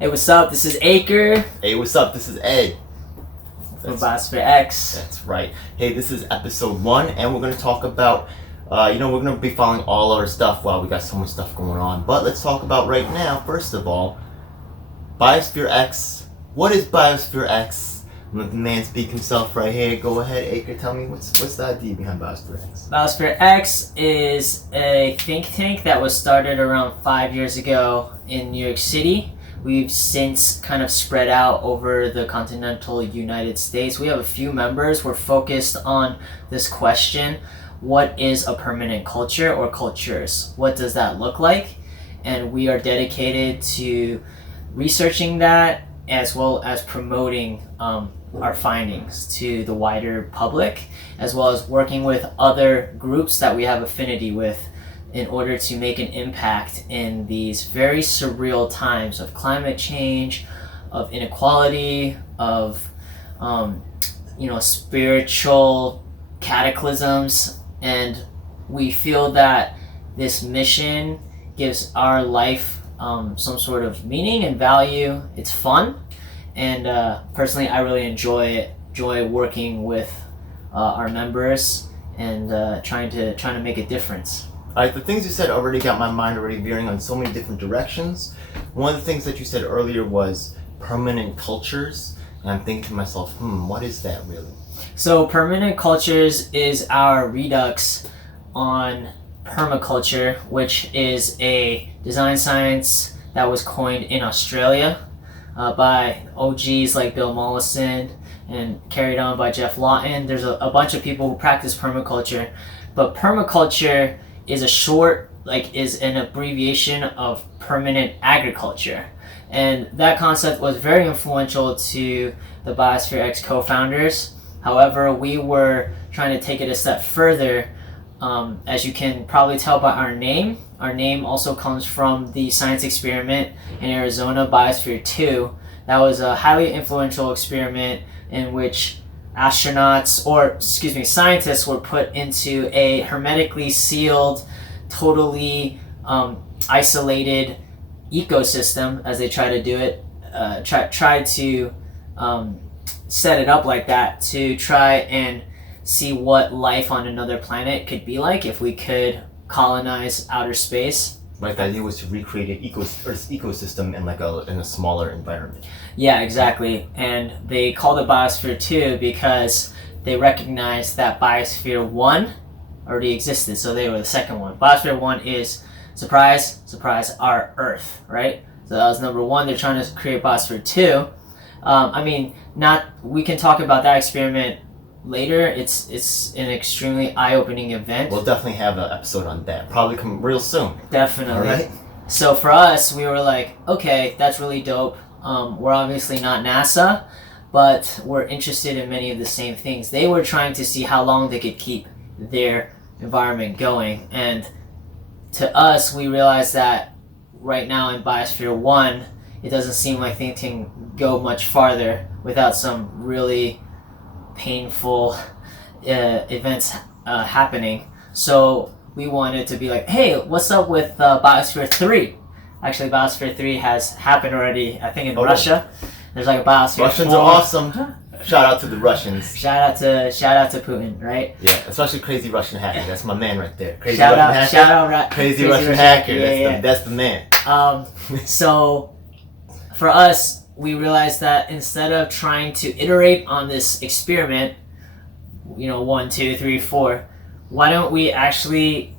Hey, what's up? This is Acre Hey, what's up? This is Ed. from Biosphere X. That's right. Hey, this is episode 1, and we're going to talk about, we're going to be following all our stuff while we got so much stuff going on. But let's talk about right now, first of all, Biosphere X. What is Biosphere X? I'm let the man speak himself right here. Go ahead, Acre. Tell me what's the idea behind Biosphere X? Biosphere X is a think tank that was started around 5 years ago in New York City. We've since kind of spread out over the continental United States. We have a few members. We're focused on this question: what is a permanent culture or cultures? What does that look like? And we are dedicated to researching that as well as promoting our findings to the wider public, as well as working with other groups that we have affinity with in order to make an impact in these very surreal times of climate change, of inequality, of spiritual cataclysms. And we feel that this mission gives our life some sort of meaning and value. It's fun, and personally, I really enjoy working with our members and trying to make a difference. Alright, the things you said already got my mind already veering on so many different directions. One of the things that you said earlier was permanent cultures, and I'm thinking to myself, what is that really? So permanent cultures is our redux on permaculture, which is a design science that was coined in Australia by OGs like Bill Mollison and carried on by Jeff Lawton. There's a bunch of people who practice permaculture, but permaculture is is an abbreviation of permanent agriculture. And that concept was very influential to the Biosphere X co-founders. However, we were trying to take it a step further. As you can probably tell by our name also comes from the science experiment in Arizona, Biosphere 2. That was a highly influential experiment in which scientists were put into a hermetically sealed, totally isolated ecosystem as they try to do it. Try to set it up like that to try and see what life on another planet could be like if we could colonize outer space. Right, the idea was to recreate an Earth's ecosystem in in a smaller environment. Yeah, exactly. And they called it Biosphere 2 because they recognized that Biosphere 1 already existed, so they were the second one. Biosphere 1 is, surprise, surprise, our Earth, right? So that was number 1. They're trying to create Biosphere 2. We can talk about that experiment later. It's an extremely eye-opening event. We'll definitely have an episode on that. Probably come real soon. Definitely. All right. So for us, we were like, okay, that's really dope. We're obviously not NASA, but we're interested in many of the same things. They were trying to see how long they could keep their environment going. And to us, we realized that right now in Biosphere 1, it doesn't seem like things can go much farther without some really painful events happening. So we wanted to be like, hey, what's up with Biosphere 3? Actually, Biosphere 3 has happened already, I think, in Russia. There's like a Biosphere Russians 4. are awesome. Shout out to the Russians. Shout out to Putin, right? Yeah, especially Crazy Russian Hacker. That's my man right there. Crazy Shout Russian out, Hacker. Crazy Russian Hacker. Yeah, that's the man. So for us, we realized that instead of trying to iterate on this experiment, 1, 2, 3, 4, why don't we actually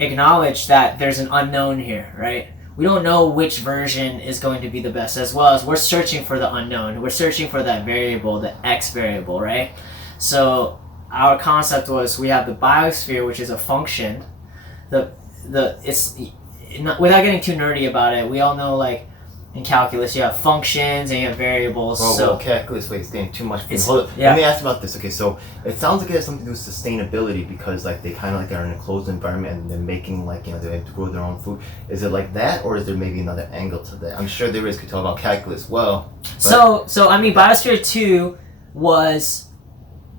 acknowledge that there's an unknown here, right? We don't know which version is going to be the best, as well as we're searching for the unknown. We're searching for that variable, the X variable, right? So our concept was we have the biosphere, which is a function. Without getting too nerdy about it, we all know, like, in calculus, you have functions and you have variables. Calculus, wait, it's getting too much. Hold on. Yeah. Let me ask you about this. Okay, so it sounds like it has something to do with sustainability because, they kind of are in a closed environment and they're making, they have to grow their own food. Is it like that, or is there maybe another angle to that? I'm sure there is. Could talk about calculus. Well, so Biosphere 2 was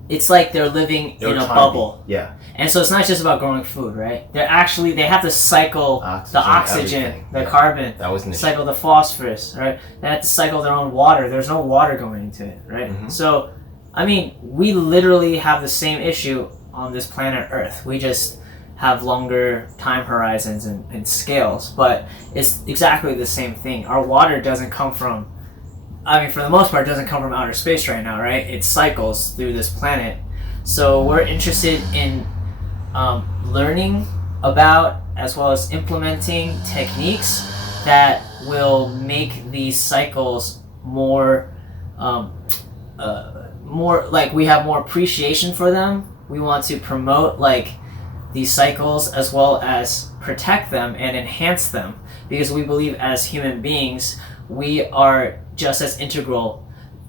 it's like they're living in a bubble. Yeah. And so it's not just about growing food, right? They have to cycle the oxygen, the carbon, that was cycle the phosphorus, right? They have to cycle their own water. There's no water going into it, right? Mm-hmm. So, I mean, we literally have the same issue on this planet Earth. We just have longer time horizons and scales, but it's exactly the same thing. Our water doesn't come from, I mean, for the most part, it doesn't come from outer space right now, right? It cycles through this planet. So we're interested in learning about, as well as implementing techniques that will make these cycles more like we have more appreciation for them. We want to promote like these cycles as well as protect them and enhance them, because we believe as human beings we are just as integral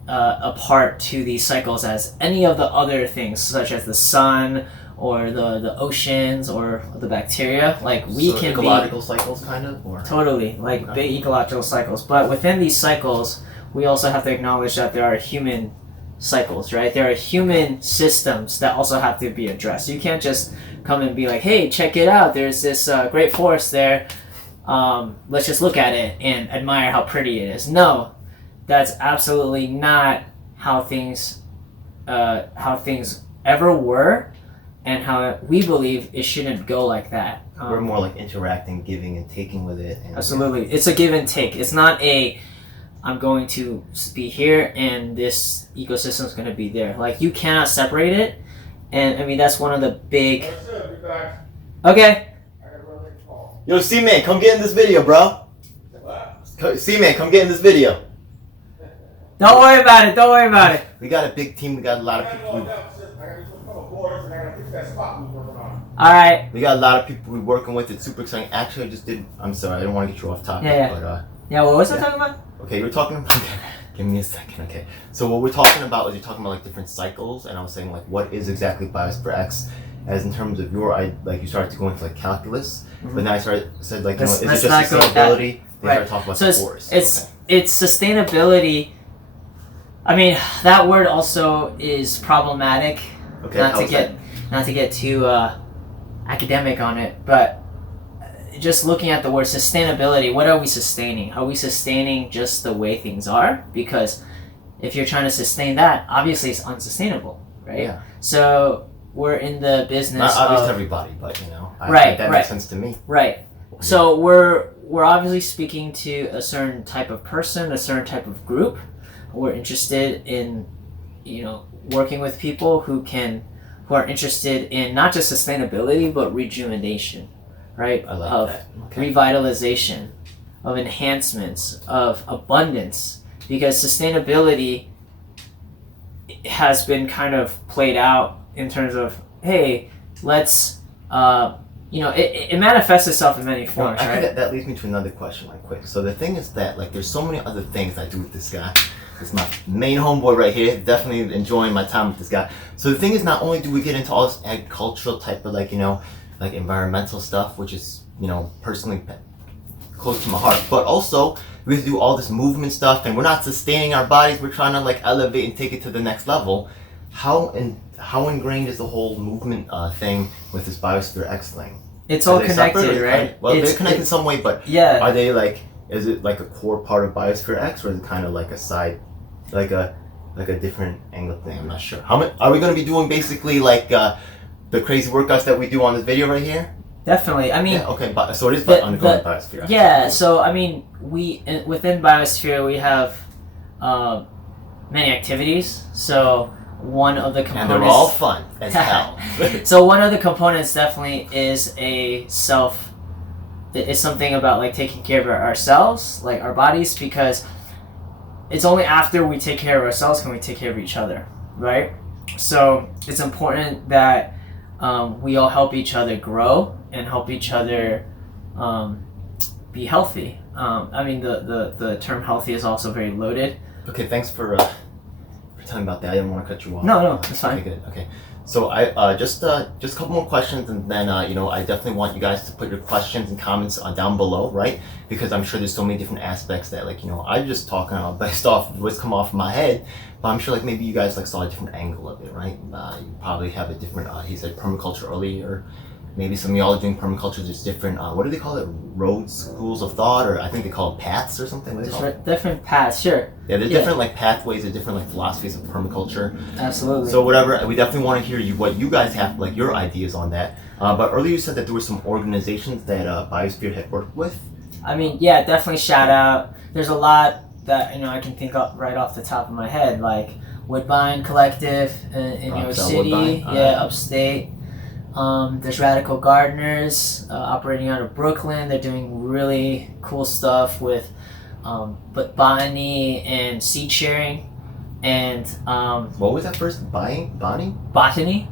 a part to these cycles as any of the other things, such as the sun or the oceans or the bacteria. Like we can ecological cycles, kind of, or totally like big ecological cycles. But within these cycles, we also have to acknowledge that there are human cycles, right? There are human systems that also have to be addressed. You can't just come and be like, "Hey, check it out! There's this great forest there. Let's just look at it and admire how pretty it is." No, that's absolutely not how things ever were, and how we believe it shouldn't go like that. We're more like interacting, giving and taking with it. And absolutely, it's a give and take. It's not a I'm going to be here and this ecosystem is going to be there. Like you cannot separate it, and I mean that's one of the big. Okay. Yo, C-Man, come get in this video, bro. C-Man, come get in this video. Don't worry about it. Don't worry about it. We got a big team. We got a lot of people. All right. We got a lot of people we're working with. It's super exciting. Actually, I just did. I'm sorry. I didn't want to get you off topic. Yeah. But, yeah. What was I talking about? Okay, you were talking about. Give me a second. Okay. So what we're talking about is you're talking about like different cycles, and I was saying like what is exactly Biosphere X, as in terms of your like you started to go into like calculus, but then I said like is it just sustainability? Then I talk about the forest. It's sustainability. I mean, that word also is problematic. Okay. Not to get too academic on it, but just looking at the word sustainability, what are we sustaining? Are we sustaining just the way things are? Because if you're trying to sustain that, obviously it's unsustainable, right? Yeah. So we're in the business. Not obvious to everybody, but that makes sense to me. Right. So we're obviously speaking to a certain type of person, a certain type of group. We're interested in, working with people who are interested in not just sustainability but rejuvenation, right? I like that. Okay. Revitalization, of enhancements, of abundance, because sustainability has been kind of played out in terms of, hey, let's, it manifests itself in many forms, right? That leads me to another question right quick. So the thing is that, like, there's so many other things I do with this guy. This is my main homeboy right here. Definitely enjoying my time with this guy. So the thing is, not only do we get into all this agricultural type of, like environmental stuff, which is, personally close to my heart, but also we have to do all this movement stuff, and we're not sustaining our bodies. We're trying to, like, elevate and take it to the next level. How ingrained is the whole movement thing with this Biosphere X thing? It's all connected, right? Well, they're connected in some way, but yeah. Are they like? Is it like a core part of Biosphere X, or is it kind of like a side, like a different angle thing? I'm not sure. How much are we going to be doing? Basically, like the crazy workouts that we do on this video right here. Definitely. I mean, yeah, okay, so it is undergoing Biosphere X. Yeah. So I mean, within Biosphere we have many activities. So one of the components, and they're all fun as hell. So one of the components definitely is it's something about like taking care of ourselves, like our bodies, because it's only after we take care of ourselves can we take care of each other, right? So it's important that we all help each other grow and help each other be healthy. I mean, the term healthy is also very loaded. Okay, thanks for telling me about that. I didn't want to cut you off. No, it's fine. Okay, good. Okay, So I just a couple more questions, and then I definitely want you guys to put your questions and comments down below, right? Because I'm sure there's so many different aspects that I'm just talking based off of what's come off my head, but I'm sure maybe you guys saw a different angle of it, right? You probably have a different. He said permaculture earlier. Maybe some of y'all are doing permaculture. There's different. What do they call it? Roads, schools of thought, or I think they call it paths or something. What do they call it? Different paths, sure. Yeah, there's different pathways, there's different philosophies of permaculture. Absolutely. So whatever, we definitely want to hear what you guys have, your ideas on that. But earlier you said that there were some organizations that Biosphere had worked with. I mean, yeah, definitely shout out. There's a lot that I can think of right off the top of my head, like Woodbine Collective in New York City, upstate. There's Radical Gardeners operating out of Brooklyn. They're doing really cool stuff with botany and seed sharing. And what was that first? Botany. Botany.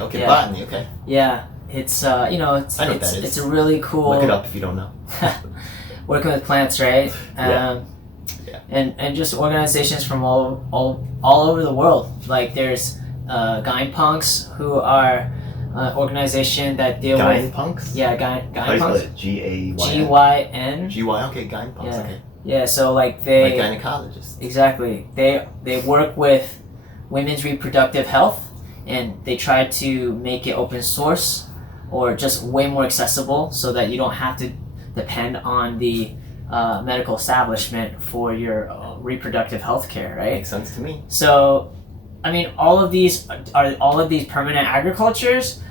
Okay, yeah. Botany. Okay. Yeah, it's it's a really cool. Look it up if you don't know. Working with plants, right? Yeah. And just organizations from all over the world. Like there's Punks, who are organization that deal with Punks. Yeah, How do you spell it? GAYN. GYN. GY. Okay, Punks. Yeah. Okay. Yeah, so they gynecologists. Exactly. They work with women's reproductive health, and they try to make it open source or just way more accessible so that you don't have to depend on the medical establishment for your reproductive health care, right? Makes sense to me. So, I mean, all of these permanent agricultures.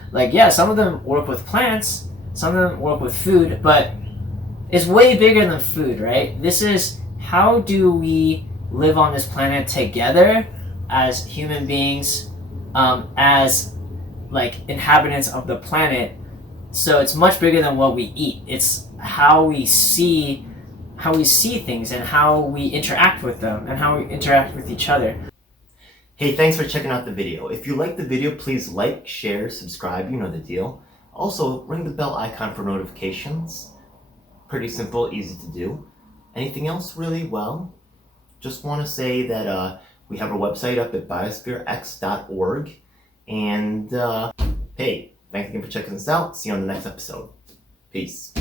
Some of them work with plants, some of them work with food, but it's way bigger than food, right? This is how do we live on this planet together as human beings, as inhabitants of the planet. So it's much bigger than what we eat. It's how we see things and how we interact with them and how we interact with each other. Hey, thanks for checking out the video. If you liked the video, please like, share, subscribe, you know the deal. Also, ring the bell icon for notifications. Pretty simple, easy to do. Anything else really? Well, just want to say that we have our website up at biospherex.org. And hey, thanks again for checking us out. See you on the next episode. Peace.